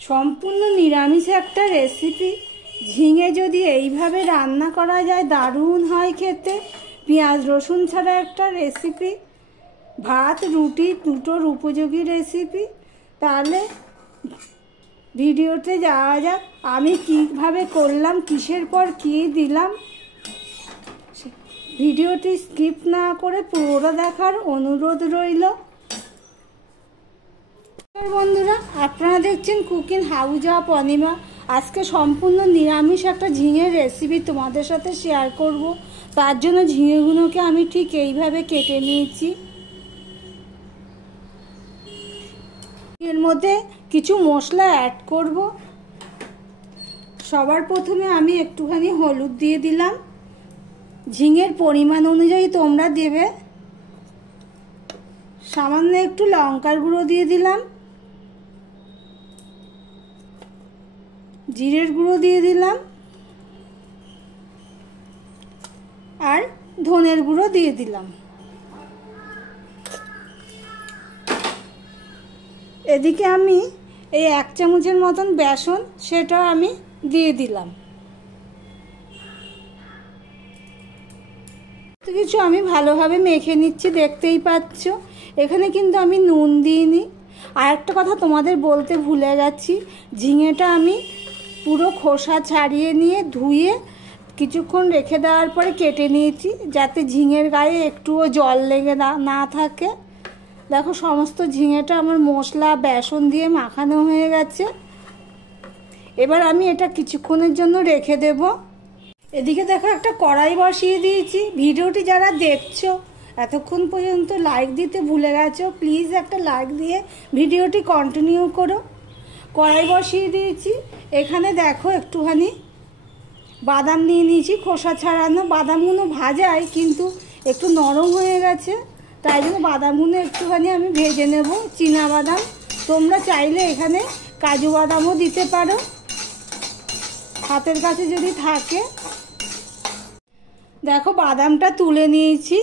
সম্পূর্ণ নিরামিষ একটা রেসিপি। ঝিঙে যদি এইভাবে রান্না করা যায় দারুণ হয় খেতে। পেঁয়াজ রসুন ছাড়া একটা রেসিপি, ভাত রুটি দুটোর উপযোগী রেসিপি। তাহলে ভিডিওতে যাওয়া যাক। আমি কীভাবে করলাম, কিসের পর কী দিলাম, ভিডিওটি স্কিপ না করে পুরোটা দেখার অনুরোধ রইল। বন্ধুরা, আপনারা দেখছেন কুকিং হাউস অফ অনিমা। আজকে সম্পূর্ণ নিরামিষ একটা ঝিঙের রেসিপি তোমাদের সাথে শেয়ার করব। তার জন্য ঝিঙেগুলোকে আমি ঠিক এইভাবে কেটে নিয়েছি। এর মধ্যে কিছু মশলা অ্যাড করব। সবার প্রথমে আমি একটুখানি হলুদ দিয়ে দিলাম। ঝিঙের পরিমাণ অনুযায়ী তোমরা দেবে। সামান্য একটু লঙ্কার গুঁড়ো দিয়ে দিলাম, জিরের গুঁড়ো দিয়ে দিলাম, আর ধনের গুঁড়ো দিয়ে দিলাম। এদিকে আমি এই 1 চামচের মতন বেসন, সেটা আমি দিয়ে দিলাম। কিছু আমি ভালোভাবে মেখে নিচ্ছি, দেখতেই পাচ্ছ। এখানে কিন্তু আমি নুন দিইনি। আর একটা কথা তোমাদের বলতে ভুলে গেছি, ঝিঙেটা আমি পুরো খোসা ছাড়িয়ে নিয়ে ধুয়ে কিছুক্ষণ রেখে দেওয়ার পরে কেটে নিয়েছি, যাতে ঝিঙের গায়ে একটুও জল লেগে না থাকে। দেখো, সমস্ত ঝিঙেটা আমার মশলা বেসন দিয়ে মাখানো হয়ে গেছে। এবার আমি এটা কিছুক্ষণের জন্য রেখে দেব। এদিকে দেখো, একটা কড়াই বসিয়ে দিয়েছি। ভিডিওটি যারা দেখছো এতক্ষণ পর্যন্ত লাইক দিতে ভুলে গেছো, প্লিজ একটা লাইক দিয়ে ভিডিওটি কন্টিনিউ করো। কড়াই বসিয়ে দিয়েছি। এখানে দেখো একটুখানি বাদাম নিয়ে নিয়েছি, খোসা ছাড়ানো। বাদামগুলো ভাজাই কিন্তু একটু নরম হয়ে গেছে, তাই জন্য বাদামগুলো একটুখানি আমি ভেজে নেব। চীনা বাদাম, তোমরা চাইলে এখানে কাজু বাদামও দিতে পারো হাতের কাছে যদি থাকে। দেখো, বাদামটা তুলে নিয়েছি।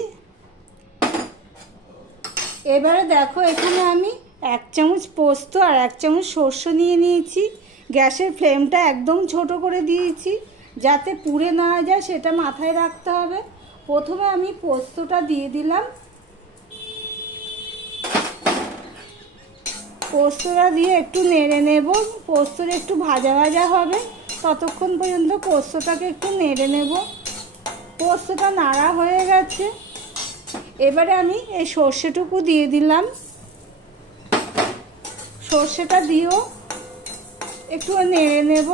এবারে দেখো, এখানে আমি 1 চামচ পোস্ত আর 1 চামচ সর্ষ নিয়ে নিয়েছি। গ্যাসের ফ্লেমটা একদম ছোট করে দিয়েছি, যাতে পুড়ে না যায়, সেটা মাথায় রাখতে হবে। প্রথমে আমি পোস্তটা দিয়ে দিলাম। পোস্তটা দিয়ে একটু নেড়ে নেব। পোস্তটা একটু ভাজা ভাজা হবে, ততক্ষণ পর্যন্ত পোস্তটাকে একটু নেড়ে নেব। পোস্তটা নাড়া হয়ে গেছে। এবারে আমি এই সর্ষেটুকু দিয়ে দিলাম। সর্ষেটা দিয়েও একটু নেড়ে নেব।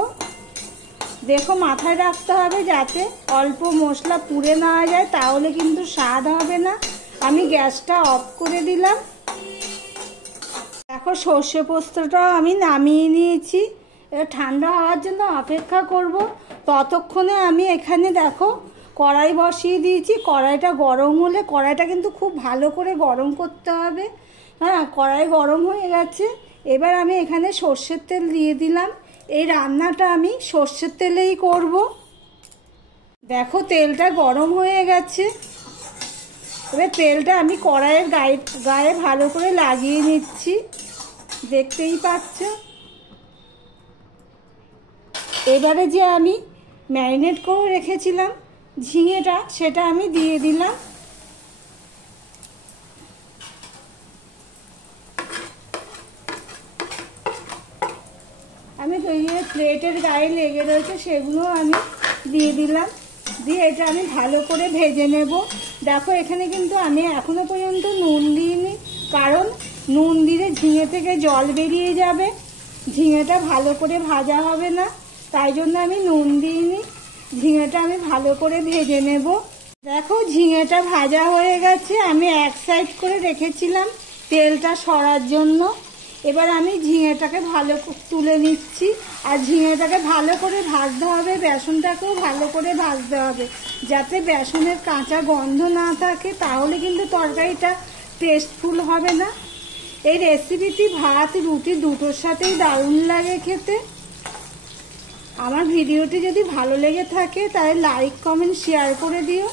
দেখো, মাথায় রাখতে হবে যাতে অল্প মশলা পুড়ে না যায়, তাহলে কিন্তু স্বাদ হবে না। আমি গ্যাসটা অফ করে দিলাম। দেখো, সর্ষে পোস্তটা আমি নামিয়ে নিয়েছি। এটা ঠান্ডা হওয়ার জন্য অপেক্ষা করব। ততক্ষণে আমি এখানে দেখো কড়াই বসিয়ে দিয়েছি। কড়াইটা গরম হলে, কড়াইটা কিন্তু খুব ভালো করে গরম করতে হবে। হ্যাঁ, কড়াই গরম হয়ে গেছে। এবার আমি এখানে সর্ষের তেল দিয়ে দিলাম। এই রান্নাটা আমি সর্ষের তেলেই করব। দেখো, তেলটা গরম হয়ে গেছে। এবার তেলটা আমি কড়াইয়ের গায়ে ভালো করে লাগিয়ে নিচ্ছি, দেখতেই পাচ্ছ। এবারে যে আমি ম্যারিনেট করে রেখেছিলাম ঝিঙেটা, সেটা আমি দিয়ে দিলাম। আমি প্লেটের গায়ে লেগে রয়েছে, সেগুলো আমি দিয়ে দিলাম। দিয়ে এটা আমি ভালো করে ভেজে নেব। দেখো, এখানে কিন্তু আমি এখনো পর্যন্ত নুন দিইনি, কারণ নুন দিলে ঝিঙে থেকে জল বেরিয়ে যাবে, ঝিঙেটা ভালো করে ভাজা হবে না, তাই জন্য আমি নুন দিইনি। ঝিঙেটা আমি ভালো করে ভেজে নেব। দেখো, ঝিঙেটা ভাজা হয়ে গেছে। আমি এক সাইড করে রেখেছিলাম তেলটা সরার জন্য। এবার আমি ঝিঙেটাকে ভালো তুলে নিচ্ছি। আর ঝিঙেটাকে ভালো করে ভাজতে হবে, বেসনটাকেও ভালো করে ভাজতে হবে, যাতে বেসনের কাঁচা গন্ধ না থাকে, তাহলে কিন্তু তরকারিটা টেস্টফুল হবে না। এই রেসিপিটি ভাত রুটি দুটোর সাথেই দারুণ লাগে খেতে। আমার ভিডিওটি যদি ভালো লেগে থাকে তাহলে লাইক কমেন্ট শেয়ার করে দিও।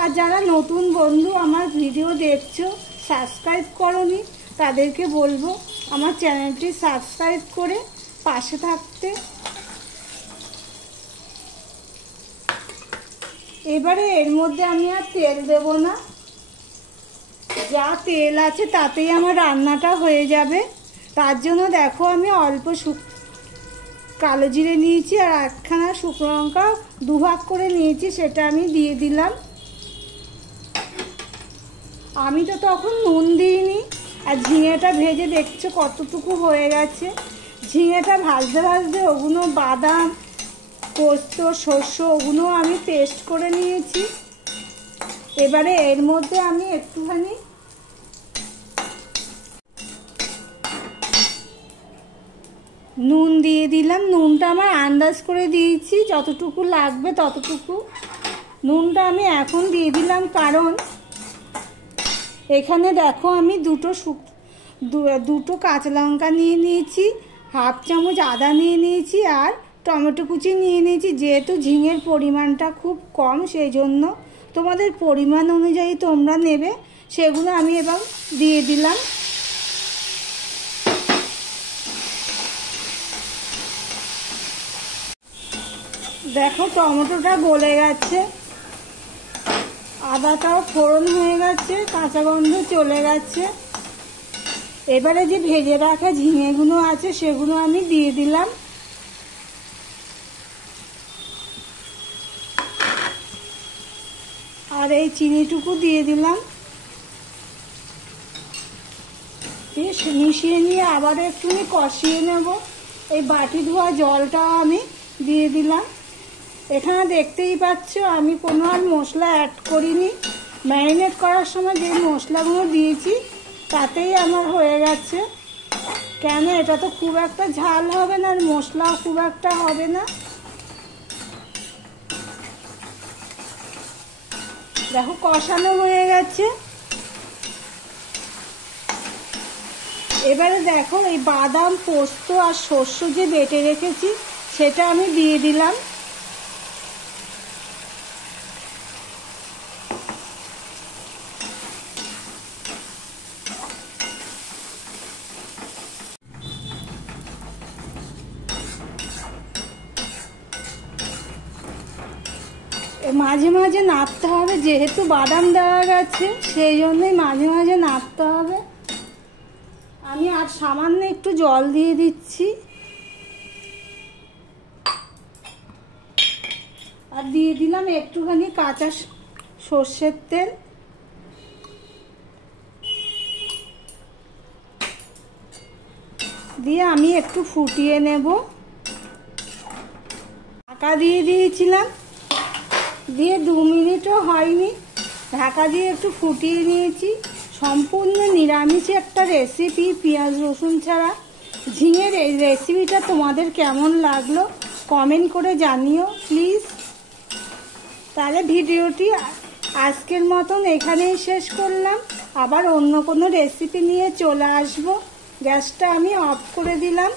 আর যারা নতুন বন্ধু আমার ভিডিও দেখছো, সাবস্ক্রাইব করোনি, তাদেরকে বলবো আমার চ্যানেলটি সাবস্ক্রাইব করে পাশে থাকতে। এবারে এর মধ্যে আমি আর তেল দেব না, যা তেল আছে তাতেই আমার রান্নাটা হয়ে যাবে। তার জন্য দেখো আমি অল্প কালো জিরে নিয়েছি আর একখানা শুকনো লঙ্কা দুভাগ করে নিয়েছি, সেটা আমি দিয়ে দিলাম। আমি তো তখন নুন দিইনি। আর ঝিঙেটা ভেজে দেখছো কতটুকু হয়ে গেছে। ঝিঙেটা ভাজতে ভাজতে ওগুলো বাদাম, পোস্ত, শস্য ওগুলো আমি পেস্ট করে নিয়েছি। এবারে এর মধ্যে আমি একটুখানি নুন দিয়ে দিলাম। নুনটা আমার আন্দাজ করে দিয়েছি, যতটুকু লাগবে ততটুকু নুনটা আমি এখন দিয়ে দিলাম, কারণ এখানে দেখো আমি দুটো কাঁচা লঙ্কা নিয়ে নিয়েছি, হাফ চামচ আদা নিয়ে নিয়েছি আর টমেটো কুচি নিয়ে নিয়েছি। যেহেতু ঝিঙের পরিমাণটা খুব কম, সেই জন্য তোমাদের পরিমাণ অনুযায়ী তোমরা নেবে। সেগুলো আমি এবার দিয়ে দিলাম। দেখো টমেটোটা গলে গেছে, আদাটাও ফোড়ন হয়ে গেছে, কাঁচা গন্ধ চলে গেছে। এবারে যে ভেজে রাখা ঝিঙেগুলো আছে সেগুলো আমি দিয়ে দিলাম। আর এই চিনিটুকু দিয়ে দিলাম। বেশ মিশিয়ে নিয়ে আবার একটু কষিয়ে নেব। এই বাটি ধোয়া জলটাও আমি দিয়ে দিলাম। এখানে দেখতেই পাচ্ছ আমি কোনো আর মশলা অ্যাড করিনি। ম্যারিনেট করার সময় যে মশলাগুলো দিয়েছি তাতেই আমার হয়ে গেছে। কেন, এটা তো খুব একটা ঝাল হবে না আর মশলাও খুব একটা হবে না। দেখো কষানো হয়ে গেছে। এবারে দেখো এই বাদাম, পোস্ত আর শস্য যে বেটে রেখেছি সেটা আমি দিয়ে দিলাম। মাঝে মাঝে নাড়তে হবে, যেহেতু বাদাম দেওয়া গেছে সেই জন্যই মাঝে মাঝে নাড়তে হবে। আমি আর সামান্য একটু জল দিয়ে দিচ্ছি আর দিয়ে দিলাম একটুখানি কাঁচা সর্ষের তেল। দিয়ে আমি একটু ফুটিয়ে নেব। ঢাকা দিয়ে দিয়েছিলাম, দিয়ে 2 মিনিটও হয়নি, ঢাকা দিয়ে একটু ফুটিয়ে নিয়েছি। সম্পূর্ণ নিরামিষ একটা রেসিপি, পেঁয়াজ রসুন ছাড়া। ঝিঙের এই রেসিপিটা তোমাদের কেমন লাগলো কমেন্ট করে জানিও প্লিজ। তাহলে ভিডিওটি আজকের মতন এখানেই শেষ করলাম। আবার অন্য কোনো রেসিপি নিয়ে চলে আসবো। গ্যাসটা আমি অফ করে দিলাম।